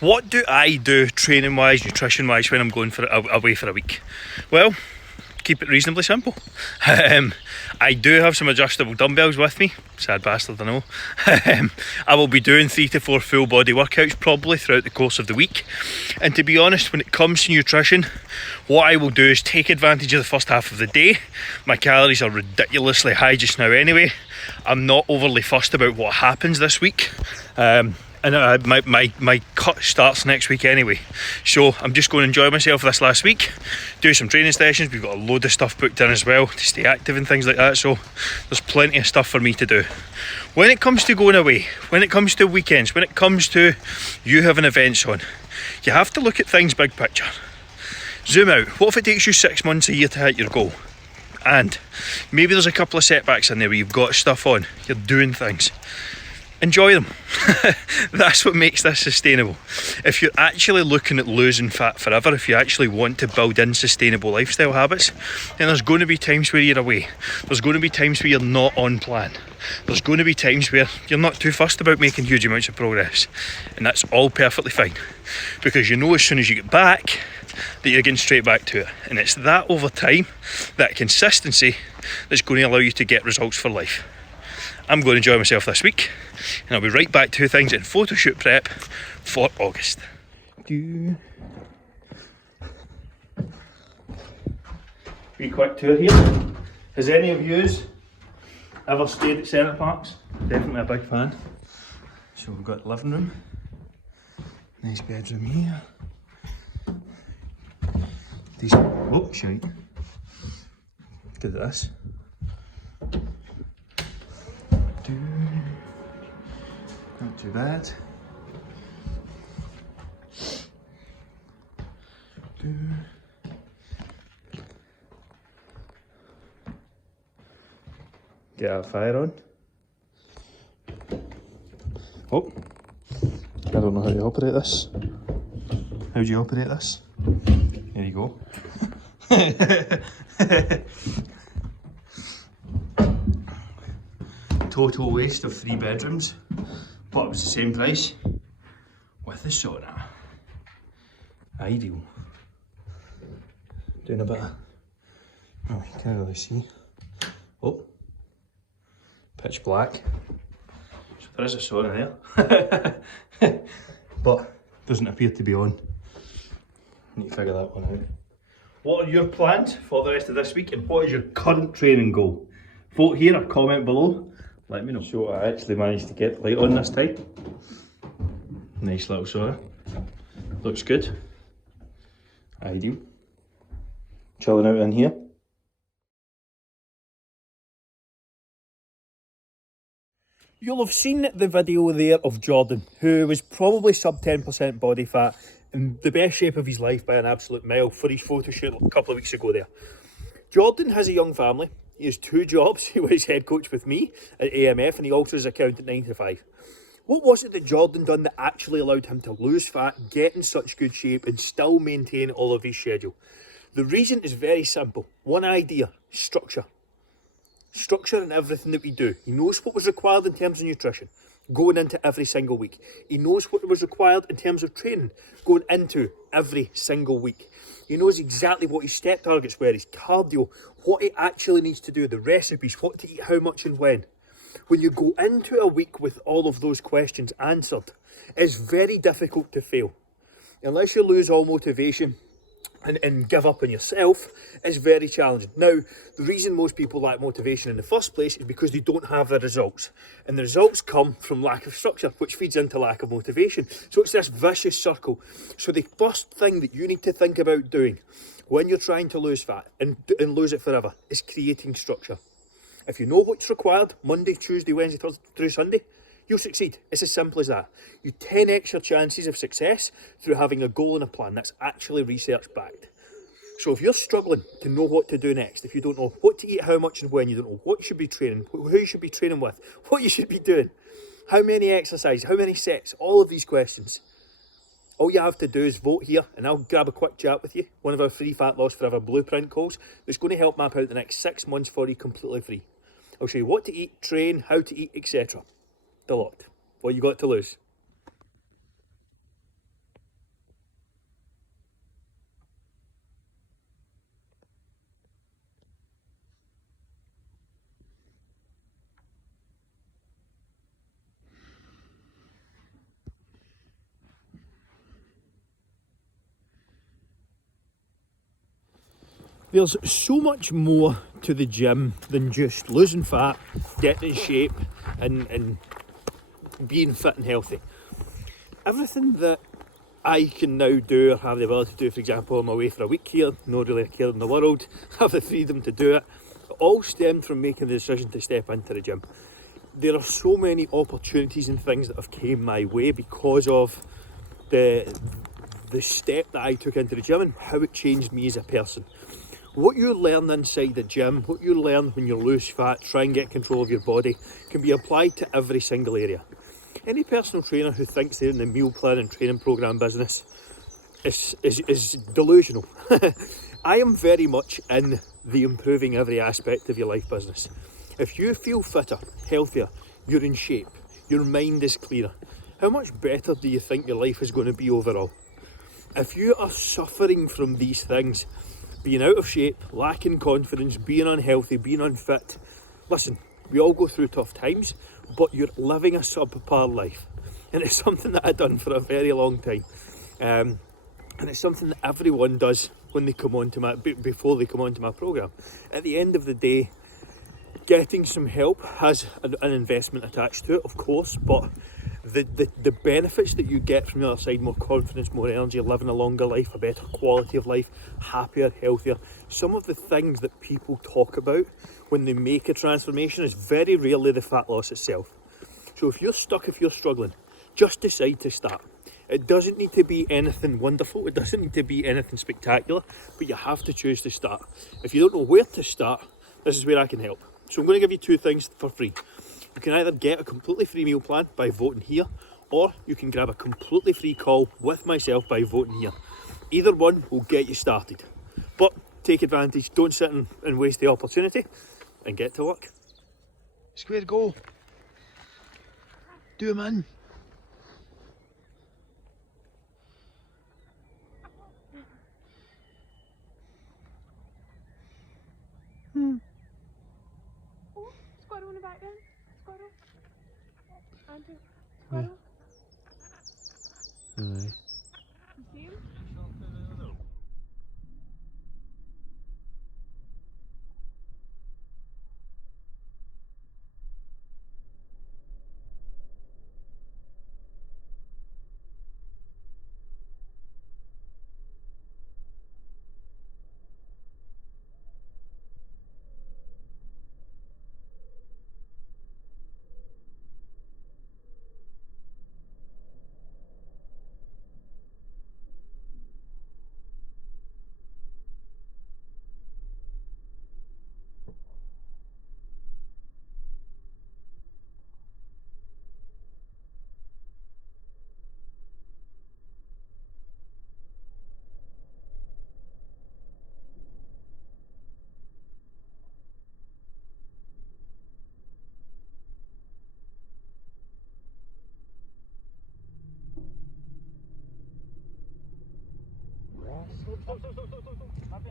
What do I do training wise, nutrition wise when I'm going away for a week? Well, keep it reasonably simple. I do have some adjustable dumbbells with me. Sad bastard, I know. I will be doing 3 to 4 full body workouts probably throughout the course of the week. And to be honest, when it comes to nutrition, what I will do is take advantage of the first half of the day. My calories are ridiculously high just now anyway. I'm not overly fussed about what happens this week. And my cut starts next week anyway, so I'm just going to enjoy myself this last week, do some training sessions. We've got a load of stuff booked in as well to stay active and things like that, so there's plenty of stuff for me to do. When it comes to going away, when it comes to weekends, when it comes to you having events on, you have to look at things big picture. Zoom out. What if it takes you 6 months, a year to hit your goal? And maybe there's a couple of setbacks in there where you've got stuff on, you're doing things. Enjoy them. That's what makes this sustainable. If you're actually looking at losing fat forever, if you actually want to build in sustainable lifestyle habits, then there's going to be times where you're away. There's going to be times where you're not on plan. There's going to be times where you're not too fussed about making huge amounts of progress. And that's all perfectly fine. Because you know as soon as you get back that you're getting straight back to it. And it's that over time, that consistency, that's going to allow you to get results for life. I'm going to enjoy myself this week, and I'll be right back to things in photo shoot prep for August. Be quick tour here. Has any of yous ever stayed at Center Parcs? Definitely a big fan. So we've got the living room, nice bedroom here. Decent. Oh, shite. Good at this. Not too bad. Get our fire on. Oh, I don't know how to operate this. How do you operate this? There you go. Total waste of 3 bedrooms, but it was the same price with the sauna. Ideal. Doing a bit of, oh, you can't really see. Oh, pitch black. So there is a sauna there, but doesn't appear to be on. Need to figure that one out. What are your plans for the rest of this week, and what is your current training goal? Vote here or comment below. Let me know. So I actually managed to get the light on this time. Nice little sauna. Looks good. Ideal. Chilling out in here. You'll have seen the video there of Jordan, who was probably sub 10% body fat in the best shape of his life by an absolute mile for his photo shoot a couple of weeks ago there. Jordan has a young family. He has 2 jobs. He was head coach with me at AMF, and he also is accountant 9 to 5. What was it that Jordan done that actually allowed him to lose fat, get in such good shape, and still maintain all of his schedule? The reason is very simple. One idea: structure. Structure in everything that we do. He knows what was required in terms of nutrition going into every single week. He knows what was required in terms of training going into every single week. He knows exactly what his step targets were, his cardio, what he actually needs to do, the recipes, what to eat, how much and when. When you go into a week with all of those questions answered, it's very difficult to fail. Unless you lose all motivation and give up on yourself, is very challenging. Now, the reason most people lack motivation in the first place is because they don't have the results. And the results come from lack of structure, which feeds into lack of motivation. So it's this vicious circle. So the first thing that you need to think about doing when you're trying to lose fat and lose it forever is creating structure. If you know what's required, Monday, Tuesday, Wednesday, Thursday through Sunday, you'll succeed. It's as simple as that. You 10x your chances of success through having a goal and a plan that's actually research backed. So if you're struggling to know what to do next, if you don't know what to eat, how much and when, you don't know what you should be training, who you should be training with, what you should be doing, how many exercises, how many sets, all of these questions, all you have to do is vote here and I'll grab a quick chat with you, one of our free Fat Loss Forever blueprint calls that's going to help map out the next 6 months for you completely free. I'll show you what to eat, train, how to eat, etc. The lot. What you got to lose. There's so much more to the gym than just losing fat, getting in shape, and being fit and healthy. Everything that I can now do or have the ability to do, for example, I'm away for a week here, not really a care in the world, have the freedom to do it, all stemmed from making the decision to step into the gym. There are so many opportunities and things that have came my way because of the step that I took into the gym and how it changed me as a person. What you learn inside the gym, what you learn when you lose fat, try and get control of your body, can be applied to every single area. Any personal trainer who thinks they're in the meal plan and training program business is delusional. I am very much in the improving every aspect of your life business. If you feel fitter, healthier, you're in shape, your mind is clearer, how much better do you think your life is going to be overall? If you are suffering from these things, being out of shape, lacking confidence, being unhealthy, being unfit, listen, we all go through tough times, but you're living a subpar life. And it's something that I've done for a very long time. And it's something that everyone does when they come onto before they come onto my program. At the end of the day, getting some help has an investment attached to it, of course, but the benefits that you get from the other side, more confidence, more energy, living a longer life, a better quality of life, happier, healthier, some of the things that people talk about when they make a transformation is very rarely the fat loss itself. So if you're stuck, if you're struggling, just decide to start. It doesn't need to be anything wonderful, it doesn't need to be anything spectacular, but you have to choose to start. If you don't know where to start, this is where I can help. So I'm going to give you two things for free. You can either get a completely free meal plan by voting here, or you can grab a completely free call with myself by voting here. Either one will get you started. But take advantage, don't sit and waste the opportunity, and get to work. Square go. Do 'em in. Oh, squirrel in the back there. Squirrel. Andrew. Squirrel. Aye. You see him? Stop.